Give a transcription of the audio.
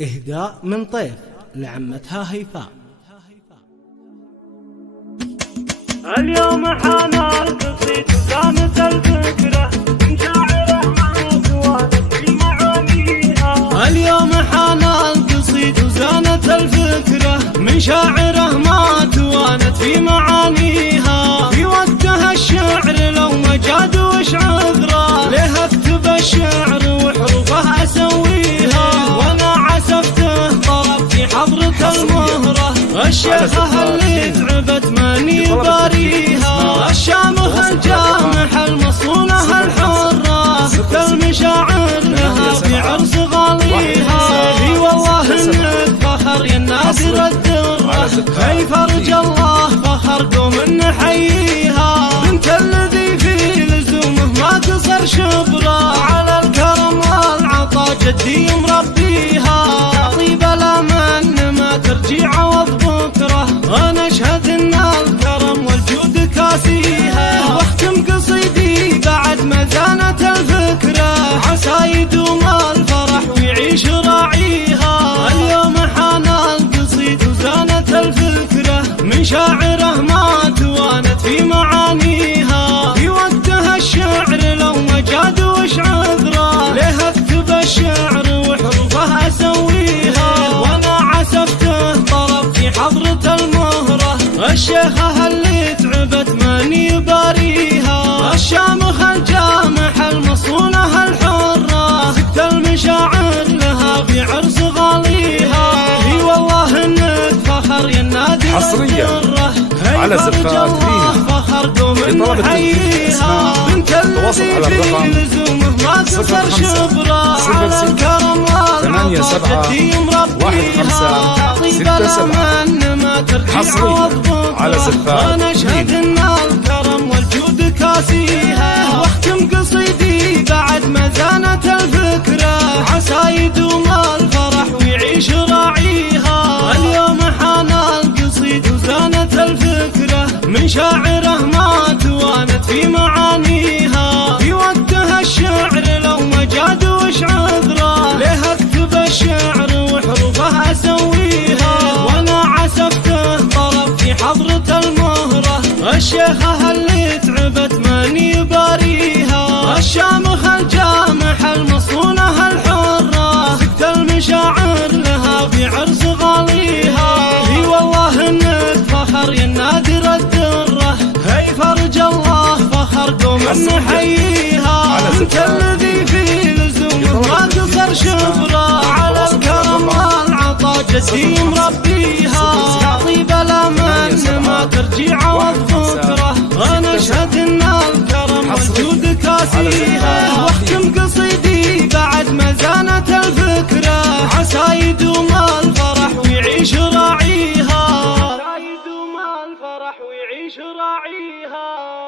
إهداء من طيف لعمتها هيفاء. اليوم حان القصيد وزانت الفكرة من شاعره ما توالت في معانيها. اليوم حان القصيد وزانت الفكرة من شاعره ما توانت في معانيها. في وقتها الشعر لو ما جاد وش عذره، ليه اكتب الشعر وحروفه اسويها. وانا عزفته طرب في حضرة المهرة، الشيخة اللي تعبت ماني باريها. الشامخ الجامح المصونة الحرة، ست المشاعر لها في عرس غاليها. اي والله انك فخر يا النادر الدرة، كي فرج الله فخر قوم نحييها. بنت الذي في لزومه ما قصر شبره، على الكرم والعطا جدي مربيها. طيب الامن ما ترجي عوض بكره، انا اشهد ان الكرم والجود كاسيها. واختم قصيدي بعد ما زانت الفكره، عسى يدوم الفرح ويعيش راعيها. اليوم حان القصيد وزانت الفكره من شاعره ما توانت في معانيها. في وقتها الشعر لو ما جاد وش عذره، ليه اكتب الشعر وحروفه اسويها. وانا عزفته طرب في حضرة المهرة، الشيخة اللي تعبت ماني باريها. الشامخ الجامح المصونة الحرة، سكت المشاعر لها في عرس غاليها. اي والله انك فخر يا النادر حصريا على زفات فخر قوم نحييها. بنت الذي في لزومه ما قصر شبره، على الكرم والعطا جدي مربيها. طيب الامن ما ترجي عوض بكره، انا اشهد ان الكرم والجود كاسيها. واختم قصيدي بعد ما زانت الفكره، عسى يدوم الفرح ويعيش راعيها. اليوم حان القصيد وزانت الفكره من شاعره ما توانت في معانيها. في وقتها الشعر لو ما جاد وش عذره، ليه اكتب الشعر وحروفه اسويها. وانا عزفته طرب في حضرة المهرة، الشيخة اللي تعبت ماني باريها. الشامخ الجامح المصونة الحرة، سكت المشاعر لها في عرس غاليها. اي والله انك فخر يا النادر الدرة، هي فرج الله فخر قوم نحييها. بنت الذي في لزومه ما قصر شبره، على الكرم والعطا جدي مربيها. طيب الامن ما ترجي عوض بكره، انا اشهد ان الكرم والجود كاسيها. واختم قصيدي بعد ما زانت الفكره، عسى يدوم الفرح ويعيش راعيها. عسى يدوم الفرح ويعيش راعيها.